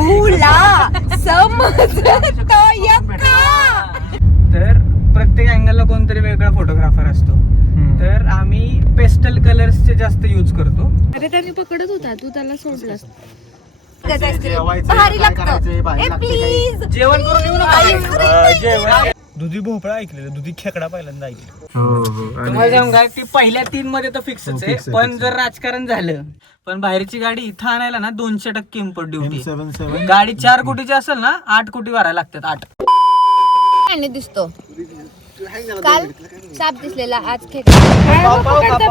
तुला समजत तर प्रत्येक अँगलला कोणतरी वेगळा फोटोग्राफर असतो. तर आम्ही पेस्टल कलर्सचे जास्त यूज करतो. अरे त्यांनी पकडत होता, तू त्याला सोडलंस. भारी लागतं. प्लीज जेवण करून येऊ नका. जेवण दुधी भोपळा ऐकलेलं, दुधी खेकडा पहिल्यांदा ऐकलं. तुम्हाला सांगू का, ती पहिल्या 3 मध्ये तर फिक्सच आहे. पण जर राजकारण झालं, पण बाहेरची गाडी इथं आणायला ना 200% इम्पोर्ट ड्युटी. गाडी 4 कोटीची असेल ना 8 कोटी भरायला लागतात. 8 दिसतो. काल साप दिसलेला, आज खेकडा.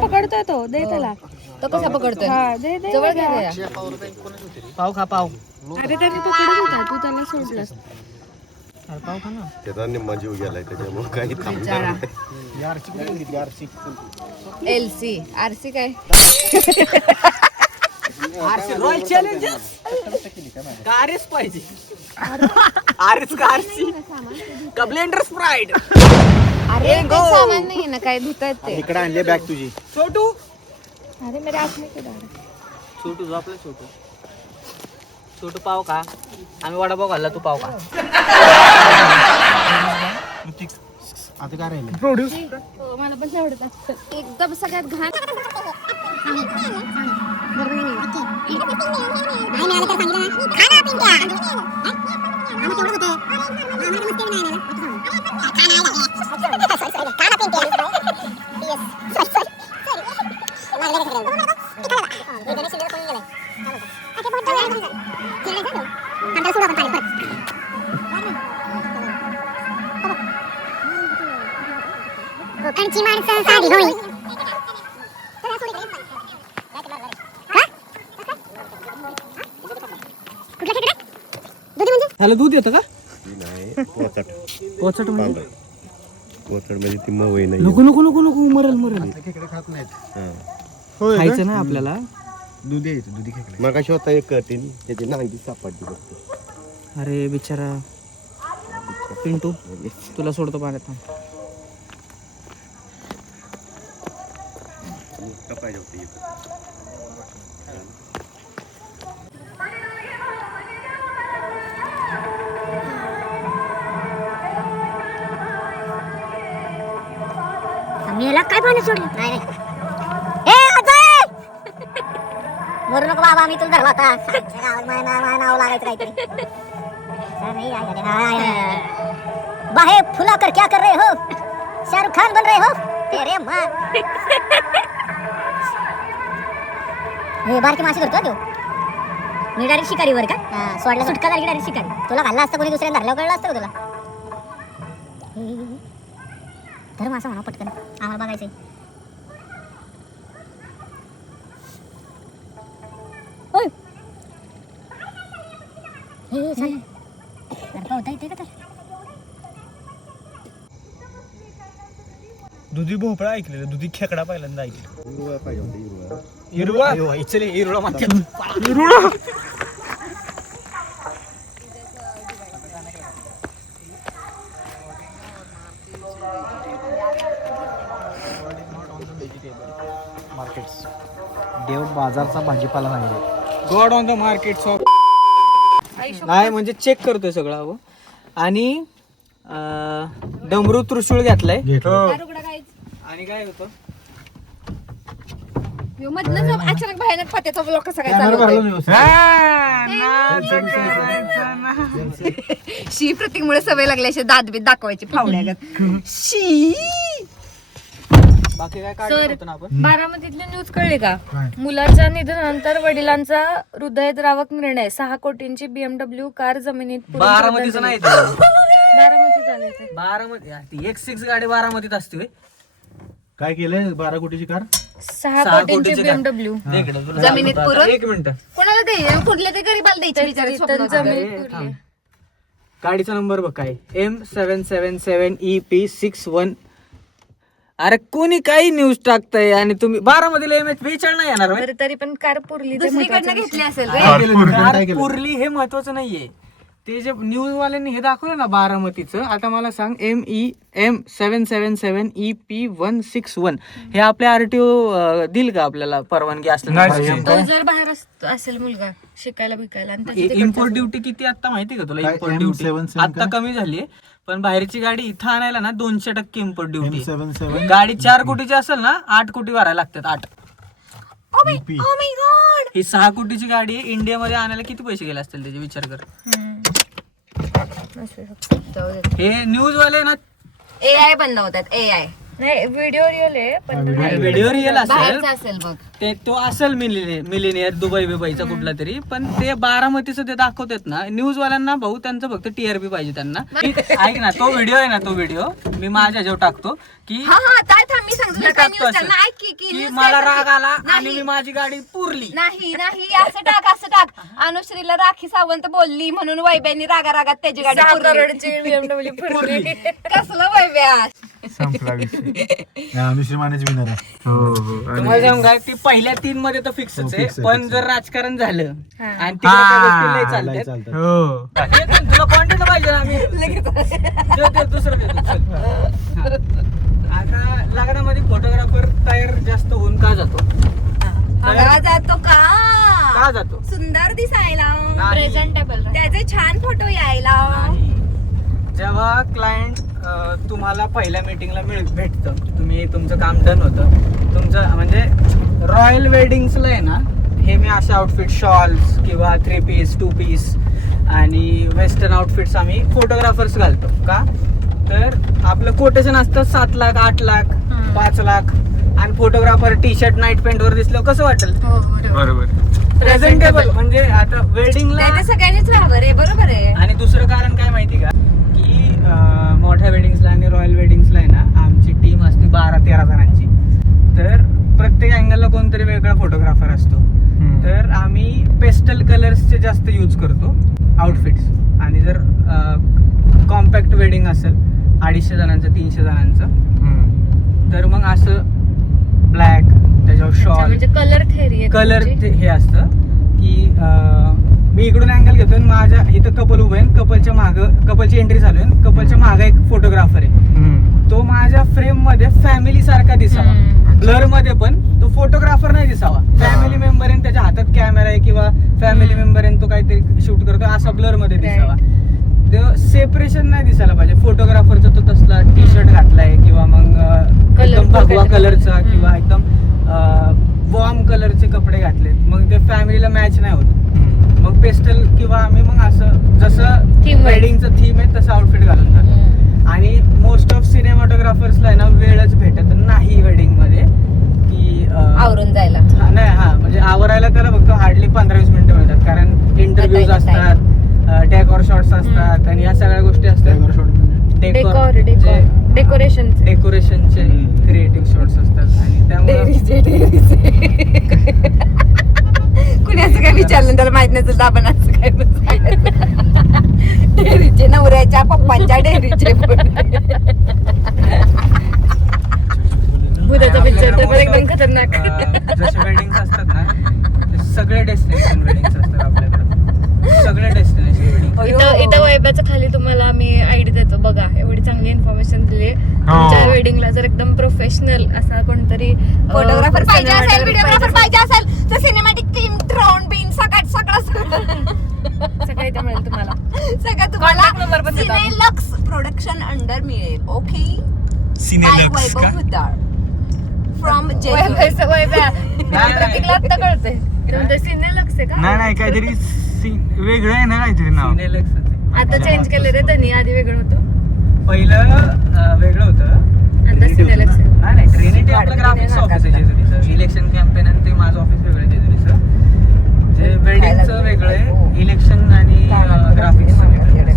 पकडतोय तो, दे त्याला. तो कसा पकडतोय? दे दे. जवळ घ्या. पाव खा पाव. अरे त्यांनी पकडत होता, तू त्याला सोडलंस. पाव खा ना. त्याचा निम्मा जीव गेलाय त्याच्यामुळे काही थांबणार एलसी आरसी काय? रॉयल चॅलेंजर्स कारच पाहिजे. आरएस कारची का ब्लेंडर स्प्राइट. अरे ते सामान नाही ना, काय धुता येते. इकडे आणले बॅग तुझी. छोटू अरे मेरे हाथ में किधर है? छोटू झोपला. छोटू पाव खा. आम्ही वडापाव खाल्ला, तू पाव खा. आता काय राहिले? प्रोड्यूस मला पण आवडत असतं. एकदम सगळ्यात घाण. कोकणची माणसं साधी होई. ह्याला दूध येतं का? नाही पोचट पोचट म्हणजे पोचट म्हणजे ती मवई नाही. नको नको नको नको, मरल. खेकडे खात नाहीत. खायचं नाही आपल्याला. दुधी येते दुधी खेकडे. मग कशी होता एक कटीन त्याची नांगी सापडली फक्त. अरे बिचारा पिंटू, तुला सोडतो पाण्यात. पाहिजे होती मेला काय पाणी सोडलं नाही रे. ए अजय मरू नको बाबा, मी तुला धरला होता. गावात नाव लागायचं काहीतरी. बाहे फुला कर क्या कर रहे हो, शाहरुख खान बन रहे हो तेरे माँ. हे बारकी माशी करतो तू. मी डायरेक्ट शिकारीवर का सोडला सुटका झाली डायरेक्ट शिकारी. तुला घालला असतं कोणी दुसऱ्या धरल्यावर कळलं असतं का तुला. धर मासा म्हणा पटकन, आम्हाला बघायचंय. ओय हे चल पावता येते का तर. दुधी भोपळा ऐकलेलं, दुधी खेकडा पहिल्यांदा ऐकलं. हिरवा पाहिजे होता हिरवा. हिरवा हिरवा म्हणतात. हिरवा मार्केट्स देव बाजारचा भाजीपाला नाही. God on the market of. नाही म्हणजे चेक करतोय सगळं हवं. आणि डमरू त्रिशूळ घेतलाय. आणि काय होतं मधनं अचानक भयानक पत्याचा ब्लॉक कसा काय चालू होतोय? शी प्रतीकमुळे सवय लागली अशी दात बीत दाखवायची फावड्यागत. शी बाकी काय काढलं होतं ना आपण. बारामतीतली न्यूज कळली का? मुलाच्या निधनानंतर वडिलांचा हृदयद्रावक निर्णय. 6 कोटींची BMW कार जमिनीत पुरून बारामतीचं नाही ते. बारामतीत आले ते. बारामती ती X6 गाडी बारामतीत असते होय. काय केलंय 12 कोटीची कार? 6 कोटींची BMW दे इकडं, तुला जमिनीत दाखवतो. पुरून? एक मिनिट. कोणाला द्यायचे? कुठल्या ते गरीबाला द्यायचे बिचारे तर स्वप्न जमिनीत अरे, पुरली. थांब. गाडीचा नंबर बघ काय M777EP61. अरे कोणी काही न्यूज टाकताय आणि तुम्ही बारामतीला MH42 नाही येणार होय? तरी पण कार पुरली ते दुसरीकडनं महत्त्वाचं घेतली विषय. असेल रे. कार पुरली हे महत्वाचं नाहीये. ते जे न्यूज वाल्यांनी हे दाखवलं ना बारामतीचं, आता मला सांग MEM 777 EP161 हे आपल्या RTO देईल का आपल्याला परवानगी असल्यास? तो जर बाहेर असेल मुलगा शिकायला बिकायला आणि त्याची तिकडचं इम्पोर्ट ड्युटी किती आता माहिती का तुला? काय इम्पोर्ट ड्युटी M77 आता काय? कमी झाली, पण बाहेरची गाडी इथं आणायला ना 200% इम्पोर्ट ड्युटी. M77 गाडी 4 कोटीची असेल ना 8 कोटी भरायला लागतात. 8 EP. ही 6 कोटीची गाडी इंडियामध्ये आणायला किती पैसे गेले असतील त्याचे विचार कर. असू शकतं. जाऊ दे. हे न्यूज वाले ना AI बनवतात AI. नाही व्हिडिओ रिअल आहे पण व्हिडिओ रिअल असेल, बाहेरचा असेल बघ. ते तो असेल मिलिनियर दुबई बिबईचा कुठला तरी, पण ते बारामतीचं ते दाखवतात ना न्यूज वाल्यांना. भाऊ त्यांचं फक्त TRP पाहिजे त्यांना. ऐक ना, तो व्हिडिओ आहे ना, तो व्हिडिओ मी माझ्या ह्याच्यावर टाकतो की हा काय थांब मी सांगतो मी तुला काय टाकतो न्यूज असं, त्यांना ऐक की की news मला काय राग आला सांगते? आणि मी माझी गाडी पुरली. नाही असं टाक अनुश्रीला राखी सावंत बोलली म्हणून वैब्यानी रागात त्याची गाडी 6 पुरली. करोडची BMW पुरली. कसलं वैब्या. संपला विषय. अनुश्री मानेच विनर आहे. तुम्हाला सांगू का, ती पहिल्या 3 मध्ये तर फिक्सच हो, आहे, fix आहे, पण fix जर राजकारण झालं हा. आणि तिकडे त्या गोष्टी लय लय चालतात. चालतात. हे पण तुला कॉन्टेंट पाहिजे ना, आम्ही ते दुसरं देतो, चल. हा. आता लग्नामध्ये फोटोग्राफर तयार जास्त होऊन का जातो? हवा जातो का का जातो? सुंदर दिसायला, नाही. प्रेझेंटेबल त्याचे छान फोटो यायला. नाही. जेव्हा क्लायंट तुम्हाला पहिल्या मीटिंगला भेटतं, तुम्ही तुमचं काम डन होतं, तुमचं म्हणजे रॉयल वेडिंग्सला आहे ना, हे मी असे आउटफिट शॉल्स किंवा 3 पीस 2 पीस आणि वेस्टर्न आउटफिट्स आम्ही फोटोग्राफर्स घालतो. का तर आपलं कोटेशन असतं 7 लाख 8 लाख 5 लाख, आणि फोटोग्राफर टी-शर्ट नाईट पॅन्ट वर दिसलं कसं वाटेल? प्रेझेंटेबल. म्हणजे आता वेडिंगला नाही तर सगळ्यांनीच राहावं रे, बरोबर आहे. आणि दुसरं कारण काय माहिती का, की मोठ्या वेडिंग्सला आणि रॉयल वेडिंग्सला आहे ना, आमची टीम असते 12-13 जणांची. तर प्रत्येक अँगलला कोणतरी वेगळा फोटोग्राफर असतो. तर आम्ही पेस्टल कलर्सचे जास्त यूज करतो आउटफिट्स. आणि जर कॉम्पॅक्ट वेडिंग असेल 250 जणांचं 300 जणांचं, तर मग असं ब्लॅक, त्याच्यावर शॉल, म्हणजे कलर थेरी कलर हे असतं की मी इकडून अँगल घेतो आणि माझ्या इथं कपल उभं आहे, कपलच्या मागं कपलची एंट्री चालू आहे, कपलच्या मागं एक फोटोग्राफर आहे. तो माझ्या फ्रेम मध्ये फॅमिली सारखा दिसावा, ब्लर मध्ये पण तो फोटोग्राफर नाही दिसावा. फॅमिली मेंबर आहे, त्याच्या हातात कॅमेरा आहे किंवा फॅमिली मेंबर आहे, तो काहीतरी शूट करतो, असा ब्लर मध्ये दिसावा. ते सेपरेशन नाही दिसायला पाहिजे. फोटोग्राफरचा तो तसला टी-शर्ट घातलाय किंवा मग एकदम भगवा कलरचा किंवा एकदम वॉर्म कलरचे कपडे घातलेत, मग ते फॅमिलीला मॅच नाही होत. मग पेस्टल किंवा आम्ही मग असं जसं वेडिंगचं थीम आहे तसं आउटफिट घालून जातो. आणि मोस्ट ऑफ सिनेमॅटोग्राफर्सला आहे ना वेळच भेटत नाही वेडिंग मध्ये की आवरून जायला. नाही म्हणजे आवरायला त्याला फक्त हार्डली 15-20 मिनिटं मिळतात, कारण इंटरव्ह्यूज असतात, डेकोर शॉट्स असतात आणि या सगळ्या गोष्टी असतात. डेकोरेशनचे क्रिएटिव्ह शॉट्स असतात आणि त्यामुळे कुणी असं काय विचारलं त्याला माहित नसेल तर आपण असं काय डेअरीचे नवऱ्याच्या पप्पांच्या डेअरीचे भूताचा पिक्चर तर एकदम खतरनाक. जसे वेडिंग्स असतात ना, ते सगळे डेस्टिनेशन वेडिंग्स असतात आपल्याकडे, सगळे डेस्टिनेशन वेडिंग. इथं वैभ्याच्या खाली तुम्हाला मी आयडी देतो बघा, एवढी चांगली इन्फॉर्मेशन दिली. तुमच्या वेडिंगला जर एकदम प्रोफेशनल असा कोणतरी फोटोग्राफर पाहिजे असेल, व्हिडिओग्राफर पाहिजे असेल तर सिनेमॅटिक टीम ड्रोन बिन सगळं सगळं इथं मिळेल तुम्हाला. सगळं Contact number पण देतो आम्ही. सिनेलक्स प्रोडक्शन अंडर मिळेल. ओके, वैभव हुद्दार फ्रॉम वैभ्या प्रतीकला आत्ता कळतंय सिनेलक्स आहे का? नाही काहीतरी वेगळं आहे ना काहीतरी नाव. आता चेंज केलं रे त्यांनी, आधी वेगळं होतं, पहिलं वेगळं होतं. आता सिनेलक्स आहे. नाही ट्रिनिटी आपलं ग्राफिक्स ऑफिस आहे जेजुरीचं. इलेक्शन कॅम्पेन आणि ते माझं ऑफिस वेगळं आहे जेजुरीचं. जे वेडिंगचं वेगळं आहे, इलेक्शन आणि ग्राफिक्सचं वेगळं आहे.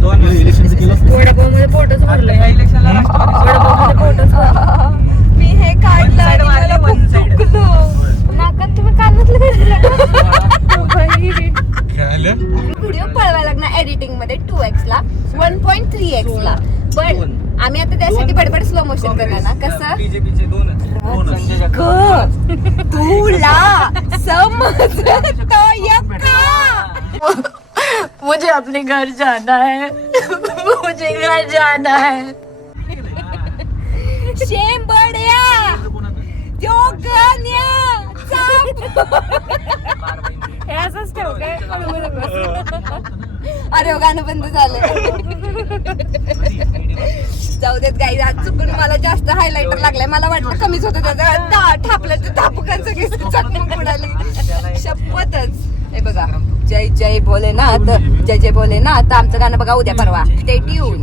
दोन इलेक्शनचं केलं. वडापावमध्ये पोटच भरलं. ह्या इलेक्शनला वडापावमध्ये पोटच भरलं. मी हे काढलं आणि मला खूप दुखलं. नाकात तुम्ही कानातलं व्हिडिओ पळवायला लागणार एडिटिंग मध्ये 2x ला 1.3x ला. पण आम्ही आता त्यासाठी बडबड स्लो मोशन करणार ना. कसं बीजेपीचे दोनच तुला समजत मैंने घर जाना है, मुझे घर जाना है. शेंबड्या त्यो गण्या हे असंच ठेव काय हळू नकोस. अरे हो, गाणं बंद झालं. जाऊ देत गाई, आज चुकून मला जास्त हायलाइटर लागलाय. मला वाटलं कमीच होतं त्याचं, ठापलं ते धापकांचं केस चकमक उडाली. शपथच. हे बघा, जय जय भोलेनाथ, जय जय भोलेनाथ. आमचं गाणं बघा उद्या परवा. Stay tune.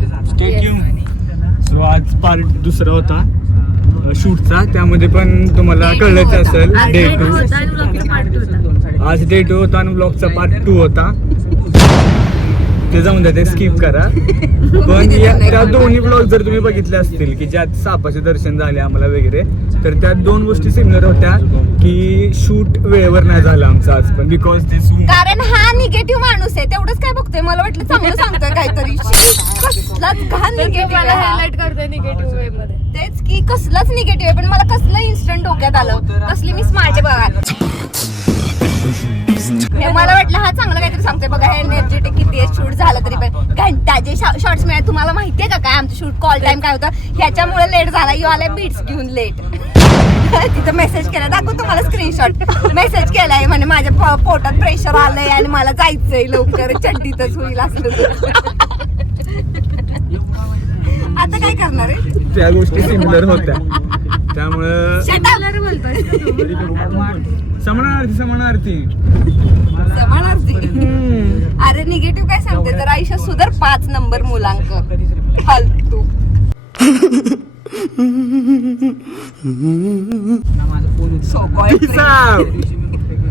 सो आज पार्ट दुसरा होता शूटचा, त्यामध्ये पण तुम्हाला कळलंच असेल डे 2. होता आणि ब्लॉगचा पार्ट होता. आज डे 2 होता आणि ब्लॉगचा पार्ट 2 होता. ते जाऊन द्या, ते स्किप करा. पण त्या दोन्ही ब्लॉग जर तुम्ही बघितले असतील की ज्यात सापाचे दर्शन झाले आम्हाला वगैरे, तर त्या दोन गोष्टी सिमिलर होत्या की शूट वेळेवर नाही झालं आमचं आज पण, बिकॉज ते कारण हा निगेटिव्ह माणूस आहे. तेवढंच काय बघतोय, मला वाटलं चांगलं सांगतोय काहीतरी. कसलाच घाण निगेटिव्ह मला हायलाइट करते निगेटिव्ह वे मध्ये. तेच की कसलाच निगेटिव्ह आहे. पण मला कसलं इन्स्टंट डोक्यात आलं, कसली मी स्मार्ट आहे बघा. हे मला वाटलं हा चांगलं काहीतरी सांगतोय बघा. हे एनर्जेटिक किती आहे, शूट झालं तरी पण घंटा जे शॉर्ट्स मिळाले. तुम्हाला माहितीये का काय आमचं शूट कॉल टाइम काय होतं, ह्याच्यामुळे लेट झाला. यू आले बीट्स घेऊन लेट. तिथं मेसेज केला, दाखवू तुम्हाला स्क्रीनशॉट. मेसेज केलाय म्हणे माझ्या पोटात प्रेशर आलंय आणि मला जायचंय लवकर, चड्डीतच होईल असं. आता काय करणार आहे, त्या गोष्टी सिमिलर होत्या. त्यामुळं समानार्थी अरे निगेटिव्ह काय सांगते, तर आयुष्यात सुधार 5 नंबर मुलांक फालतू.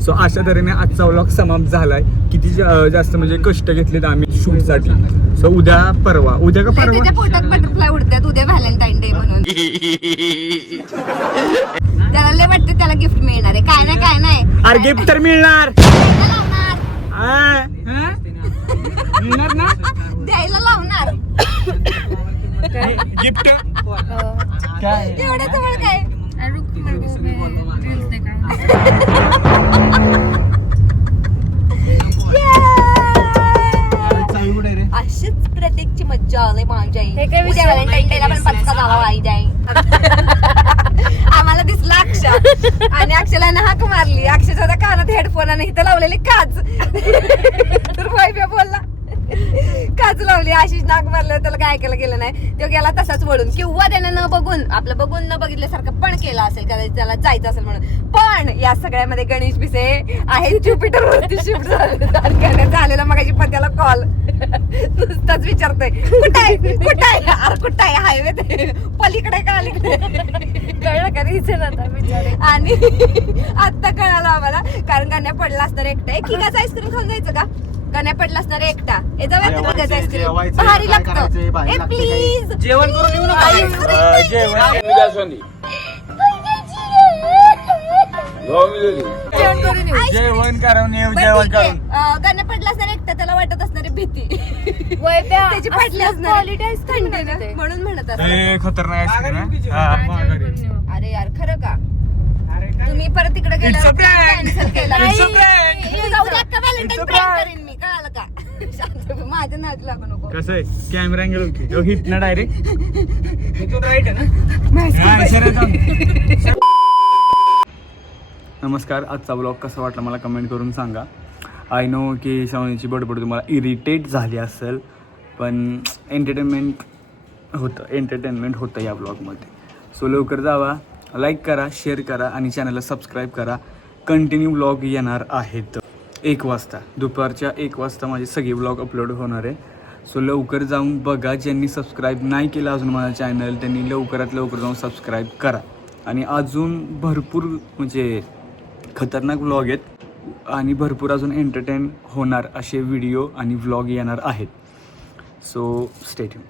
सो अशा तऱ्हेने आजचा व्लॉग समाप्त झालाय. किती जास्त म्हणजे कष्ट घेतलेत आम्ही शूट साठी. सो उद्या का परवा त्याच्या पोटात बटरफ्लाय उडतात उद्या व्हॅलेंटाईन डे म्हणून. त्याला लय वाटतं त्याला गिफ्ट मिळणार आहे. काय नाही अरे गिफ्ट तर मिळणार ना, द्यायला लावणार. गिफ्ट एवढ्या जवळ काय. अशीच प्रत्येकची मज्जा आली माझ्या. हे काय उद्या व्हॅलेंटाईन डेला पण पचका झाला वाई जाई. आम्हाला दिसला अक्षय आणि अक्षयला हाक मारली. अक्षयच्या त्या कानात हेडफोन आणि इथं लावलेली काच. तर वाईफ्या बोलला काच लावली. आशिष नाक मारलं, त्याला काय ऐकायला गेलं नाही. तो गेला तसाच वळून, किंवा त्यानं न बघून आपलं बघून न बघितल्यासारखं पण केलं असेल, कदाचित त्याला जायचं असेल म्हणून. पण या सगळ्यामध्ये गणेश भिसे आहे ज्युपिटर वरती शिफ्ट झालेला मगाशी पत्याला कॉल नुसताच विचारतोय कुठं आहे हायवे ते पलीकडे का अलीकडे कळलं का रिझन आता विचारे. आणि आता कळालं आम्हाला, कारण गाण्या पडला असणार एकटा. किकाच आईस्क्रीम खाऊन जायचं का, गाण्या पडला असणार एकटा. हे जाऊया बघायचं आईस्क्रीम भारी लागतं. ए प्लीज जेवण करून येऊ नका. जेवण करून येऊ. गाण्या पडला असणार एकटा, त्याला वाटत असणारी भीती वैप्या त्याची पडली असणार थंडीनं, म्हणून म्हणत असणार. खतरनाक आईस्क्रीम. अरे यार खरं का, तुम्ही परत तिकडे गेल्यावर कॅन्सल केला. जाऊ द्या, अख्खा व्हॅलेंटाईन प्रँक करेन मी, कळालं का. शांत हो, माझ्या नादी लागू नको. कसं आहे कॅमेरा अँगल हिट ना डायरेक्ट. नमस्कार, आजचा ब्लॉग कसा वाटला मला कमेंट करून सांगा. आय नो की श्रावणीची बडबड तुम्हाला इरिटेट झाली असेल, पण एंटरटेनमेंट होतं या ब्लॉगमध्ये. सो लवकर जावा, लाईक करा, शेअर करा आणि चॅनलला सबस्क्राईब करा. कंटिन्यू ब्लॉग येणार आहेत 1 वाजता, दुपारच्या 1 वाजता माझे सगळे ब्लॉग अपलोड होणार आहे. सो लवकर जाऊन बघा. ज्यांनी सबस्क्राईब नाही केलं अजून माझं चॅनल, त्यांनी लवकरात लवकर जाऊन सबस्क्राईब करा. आणि अजून भरपूर म्हणजे खतरनाक व्लॉग आहेत आणि भरपूर अजून एंटरटेन होणार असे व्हिडिओ आणि व्लॉग येणार आहेत. So stay tune.